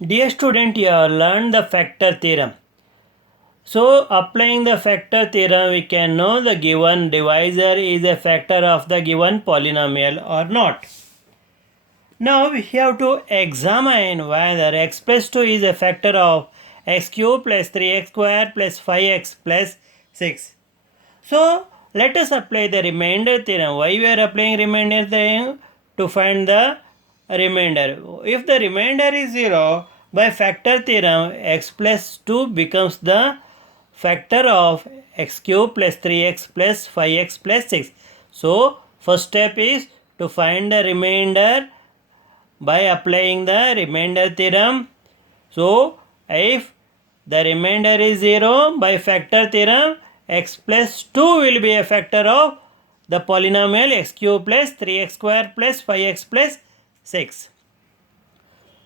Dear student, you have learned the factor theorem. So, applying the factor theorem, we can know the given divisor is a factor of the given polynomial or not. Now, we have to examine whether x plus 2 is a factor of x cube plus 3x square plus 5x plus 6. So, let us apply the remainder theorem. Why we are applying remainder theorem? To find the remainder. If the remainder is 0, by factor theorem, x plus 2 becomes the factor of x cube plus 3x plus 5x plus 6. So, first step is to find the remainder by applying the remainder theorem. So, if the remainder is 0, by factor theorem, x plus 2 will be a factor of the polynomial x cube plus 3x square plus 5x plus 6.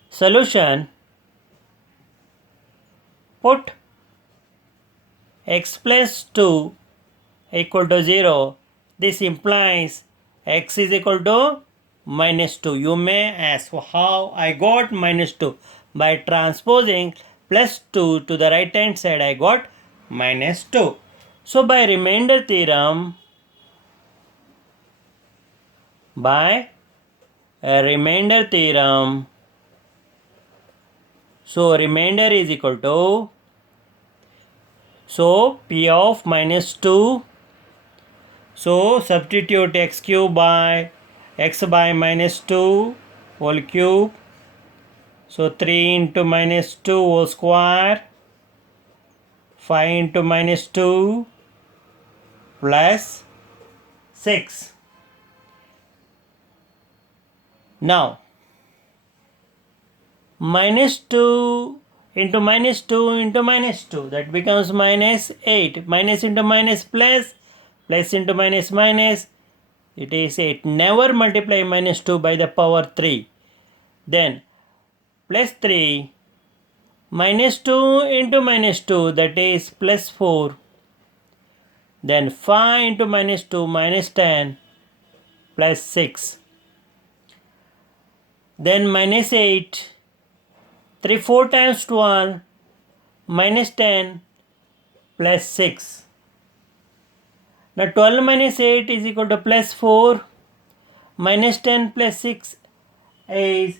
Solution: put x plus 2 equal to 0. This implies x is equal to minus 2. You may ask how I got minus 2. By transposing plus 2 to the right hand side, I got minus 2. So by remainder theorem, so remainder is equal to, so p of minus 2, so substitute x cube by x by minus 2 whole cube, so 3 into minus 2 whole square, 5 into minus 2 plus 6. Now, minus 2 into minus 2 into minus 2, that becomes minus 8. Minus into minus plus, plus into minus minus, it is 8. Never multiply minus 2 by the power 3. Then plus 3, minus 2 into minus 2, that is plus 4. Then 5 into minus 2, minus 10, plus 6. Then minus 8, 3 4 times 12, minus 10, plus 6. Now 12 minus 8 is equal to plus 4, minus 10 plus 6 is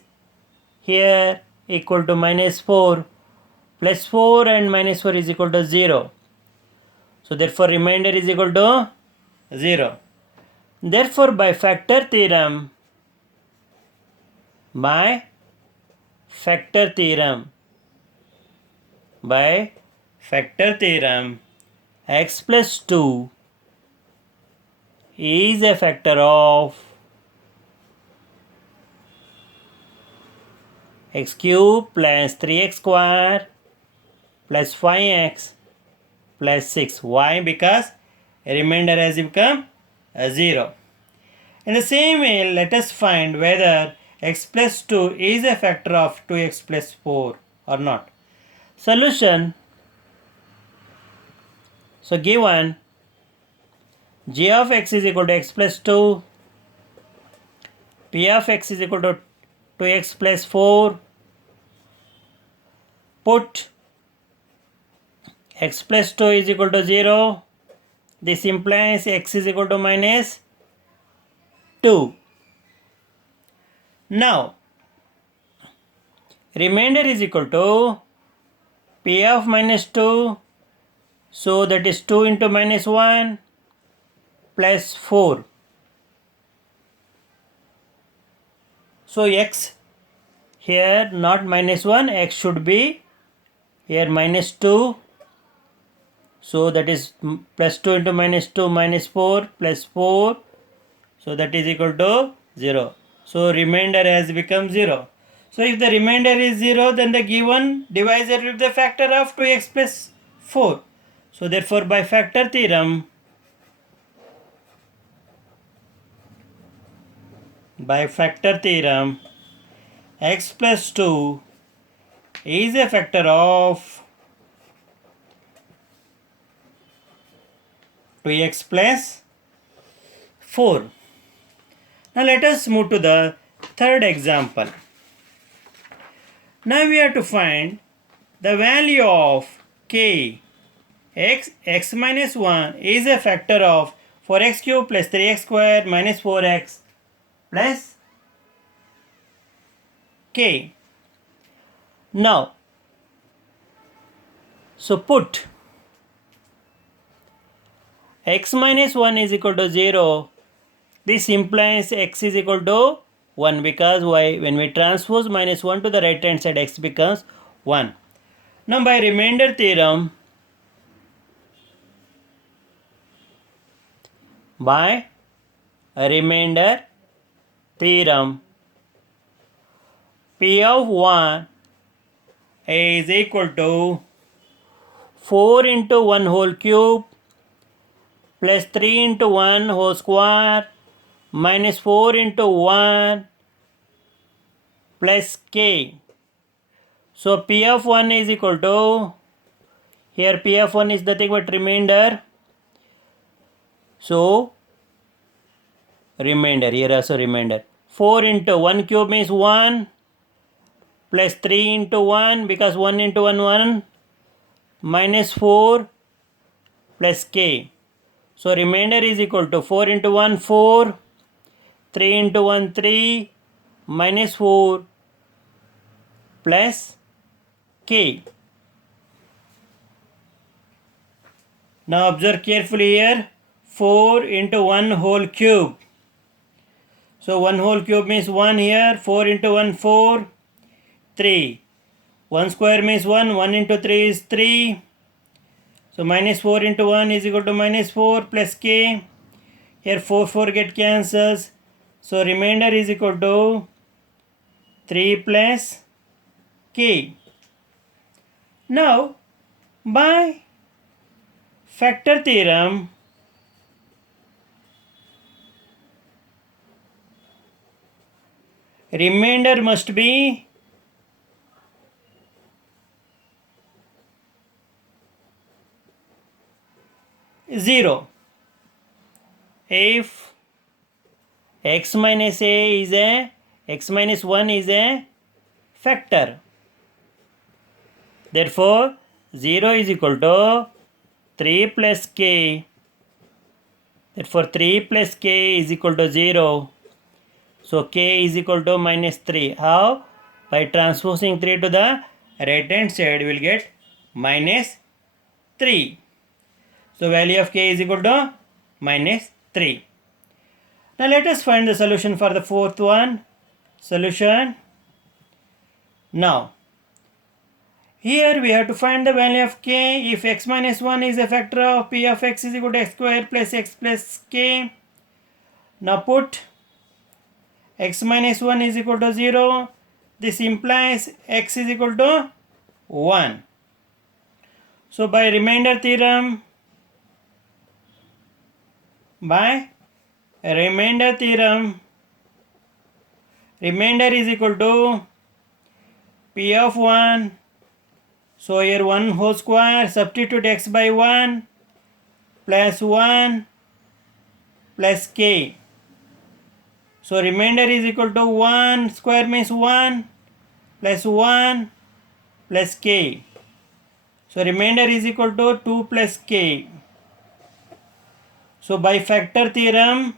here equal to minus 4, plus 4 and minus 4 is equal to 0. So therefore remainder is equal to 0. Therefore by factor theorem, x plus 2 is a factor of x cube plus 3x square plus 5x plus 6. Why? Because remainder has become 0. In the same way, let us find whether x plus 2 is a factor of 2x plus 4 or not. Solution: so given g of x is equal to x plus 2, p of x is equal to 2x plus 4, put x plus 2 is equal to 0. This implies x is equal to minus 2. Now, remainder is equal to p of minus 2, so that is 2 into minus 1 plus 4. So x here not minus 1, x should be here minus 2. So that is plus 2 into minus 2 minus 4 plus 4. So that is equal to 0. So remainder has become 0. So if the remainder is 0, then the given divisor will be the factor of 2x plus 4. So therefore by factor theorem, x plus 2 is a factor of 2x plus 4. Now let us move to the third example. Now we have to find the value of k. X minus 1 is a factor of 4x cube plus 3x square minus 4x plus k. Now, so put x minus 1 is equal to 0. This implies x is equal to 1 because why? When we transpose minus 1 to the right hand side, x becomes 1. Now by remainder theorem, P of 1 is equal to 4 into 1 whole cube plus 3 into 1 whole square minus 4 into 1 plus k. So P of 1 is equal to, here P of 1 is nothing but remainder. So remainder, here also remainder. 4 into 1 cube means 1 plus 3 into 1 because 1 into 1 1 minus 4 plus k. So remainder is equal to 4 into 1 4, 3 into 1 3 minus 4 plus k. Now observe carefully here, 4 into 1 whole cube. So 1 whole cube means 1 here, 4 into 1 4, 3. 1 square means 1, 1 into 3 is 3. So minus 4 into 1 is equal to minus 4 plus k. Here 4 get cancels. So remainder is equal to 3 plus k. Now by factor theorem, remainder must be zero if x minus 1 is a factor. Therefore 0 is equal to 3 plus k. Therefore 3 plus k is equal to 0. So k is equal to minus 3. How? By transposing 3 to the right hand side, we will get minus 3. So value of k is equal to minus 3. Now let us find the solution for the fourth one. Solution. Now here we have to find the value of k if x minus 1 is a factor of p of x is equal to x square plus x plus k. Now put x minus 1 is equal to 0. This implies x is equal to 1. So by remainder theorem, remainder is equal to p of 1. So here 1 whole square, substitute x by 1 plus 1 plus k. So remainder is equal to 1 square means 1 plus 1 plus k. So remainder is equal to 2 plus k. So by factor theorem,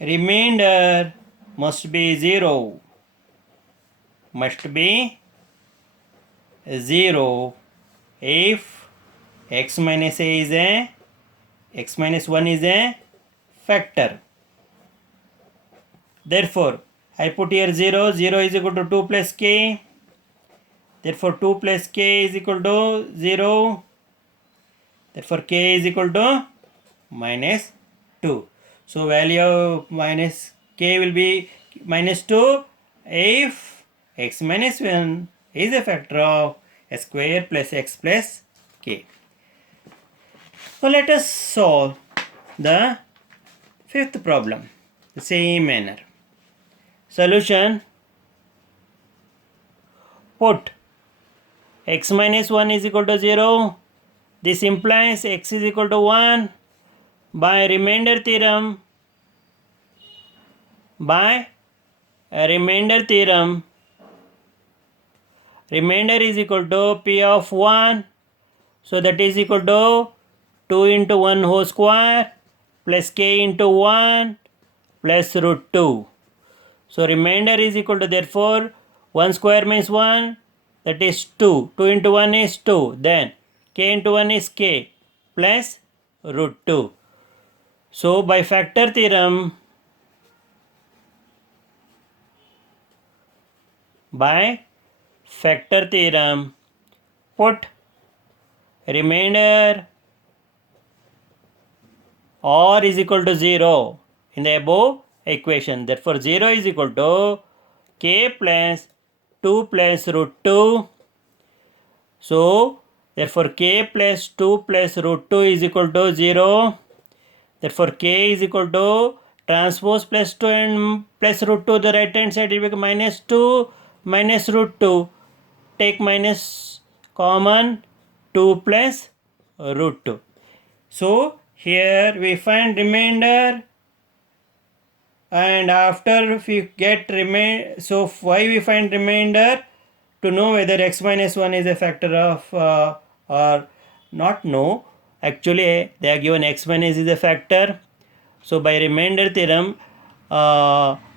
remainder must be 0. Must be 0 if x minus 1 is a factor. Therefore, I put here 0. 0 is equal to 2 plus k. Therefore, 2 plus k is equal to 0. Therefore, k is equal to minus 2. So, value of minus k will be minus 2 if x minus 1 is a factor of s square plus x plus k. So, let us solve the fifth problem the same manner. Solution. Put x minus 1 is equal to 0. This implies x is equal to 1. By remainder theorem, by a remainder theorem. Remainder is equal to P of 1. So that is equal to 2 into 1 whole square plus k into 1 plus root 2. So remainder is equal to, therefore 1 square means 1, that is 2. 2 into 1 is 2. Then k into 1 is k plus root 2. So by factor theorem, put remainder r is equal to 0 in the above equation. Therefore 0 is equal to k plus 2 plus root 2. So therefore k plus 2 plus root 2 is equal to 0. Therefore k is equal to transpose plus 2 and plus root 2. The right hand side will become minus 2 minus root 2. Take minus common, 2 plus root 2. So here we find remainder, and after we get remainder, so why we find remainder? To know whether x minus 1 is a factor of or not. No, actually they are given x minus is a factor. So by remainder theorem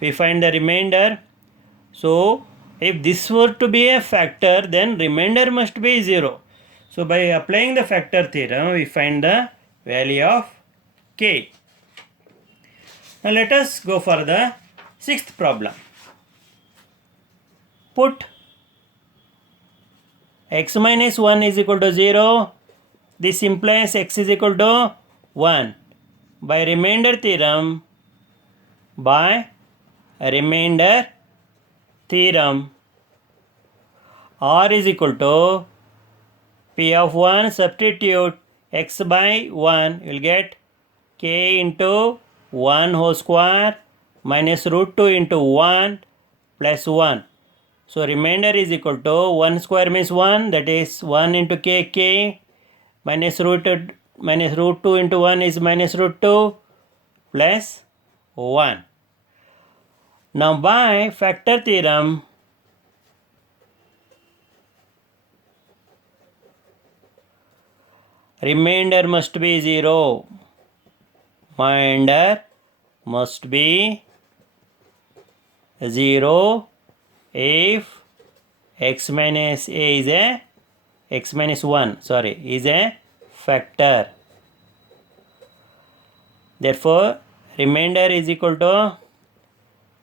we find the remainder. So if this were to be a factor, then remainder must be 0. So by applying the factor theorem, we find the value of k. Now let us go for the sixth problem. Put x minus 1 is equal to 0. This implies x is equal to 1. By remainder theorem, r is equal to p of 1, substitute x by 1, you will get k into 1 whole square minus root 2 into 1 plus 1. So remainder is equal to 1 square means 1, that is 1 into k minus root 2 into 1 is minus root 2 plus 1. Now by factor theorem, remainder must be 0. Remainder must be 0 if x minus 1 is a factor. Therefore remainder is equal to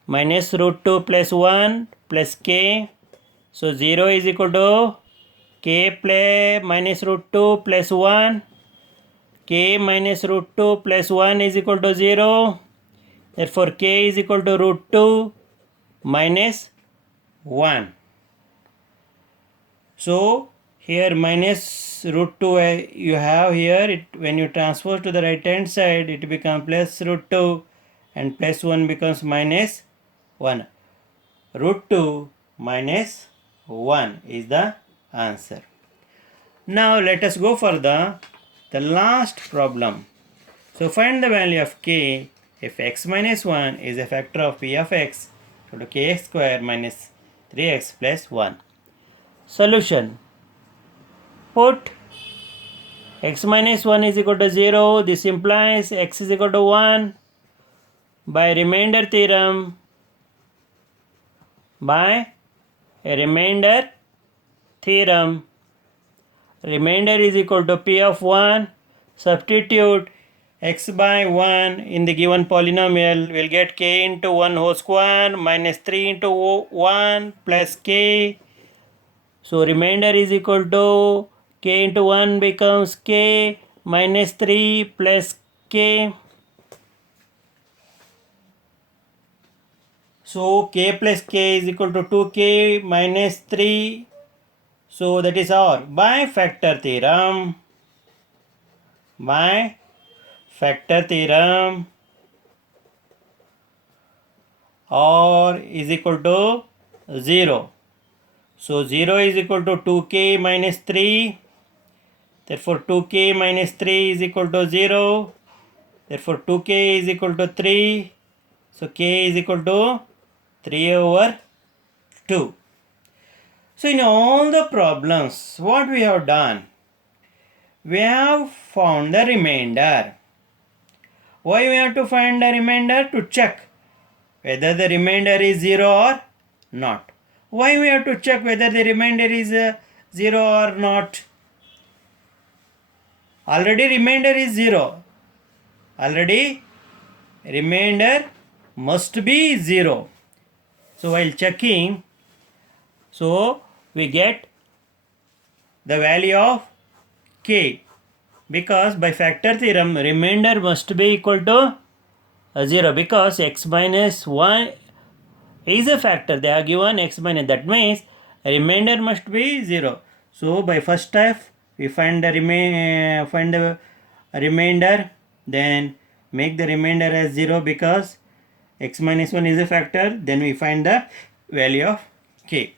minus root 2 plus 1 plus k. So 0 is equal to k plus minus root 2 plus 1. K minus root 2 plus 1 is equal to 0. Therefore k is equal to root 2 minus 1. So here minus root 2 you have here, when you transpose to the right hand side, it becomes plus root 2 and plus 1 becomes minus 1. Root 2 minus 1 is the answer. Now let us go for the last problem. So find the value of k if x minus 1 is a factor of p of x, so to kx square minus 3x plus 1. Solution. Put x minus 1 is equal to 0. This implies x is equal to 1. By remainder theorem, remainder is equal to p of 1. Substitute x by 1 in the given polynomial, will get k into 1 whole square minus 3 into 1 plus k. So remainder is equal to k into 1 becomes k minus 3 plus k. So k plus k is equal to 2k minus 3. So that is our by factor theorem. R is equal to 0. So 0 is equal to 2k minus 3. Therefore 2k minus 3 is equal to 0. Therefore 2k is equal to 3. So k is equal to 3 over 2. So in all the problems, what we have done? We have found the remainder. Why we have to find the remainder? To check whether the remainder is 0 or not. Why we have to check whether the remainder is 0 or not? Already remainder is 0. Already remainder must be 0. So while checking, so we get the value of k, because by factor theorem remainder must be equal to 0, because x minus 1 is a factor. They are given x minus, that means remainder must be 0. So by first step we find the remainder, then make the remainder as 0 because x minus 1 is a factor. Then we find the value of k.